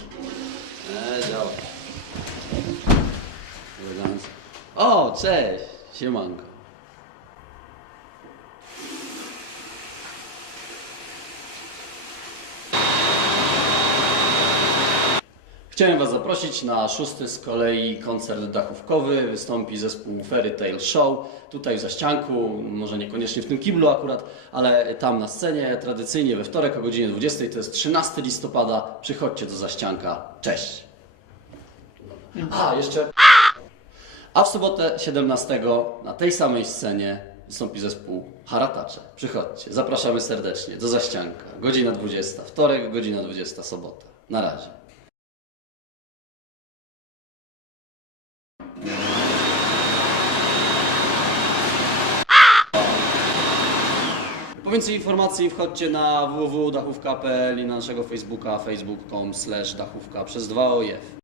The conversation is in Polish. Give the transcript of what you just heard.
Eee, działa. O, cześć! Siemanko. Chciałem Was zaprosić na szósty z kolei koncert dachówkowy. Wystąpi zespół Fairy Tale Show. Tutaj w Zaścianku, może niekoniecznie w tym kiblu akurat, ale tam na scenie, tradycyjnie we wtorek o godzinie 20. To jest 13 listopada. Przychodźcie do Zaścianka. Cześć! A, jeszcze... A w sobotę 17 na tej samej scenie wystąpi zespół Haratacze. Przychodźcie. Zapraszamy serdecznie do Zaścianka. Godzina 20. Wtorek, godzina 20. Sobota. Na razie. Po więcej informacji wchodźcie na www.dachówka.pl i na naszego Facebooka facebook.com dachówka przez 2 ojew.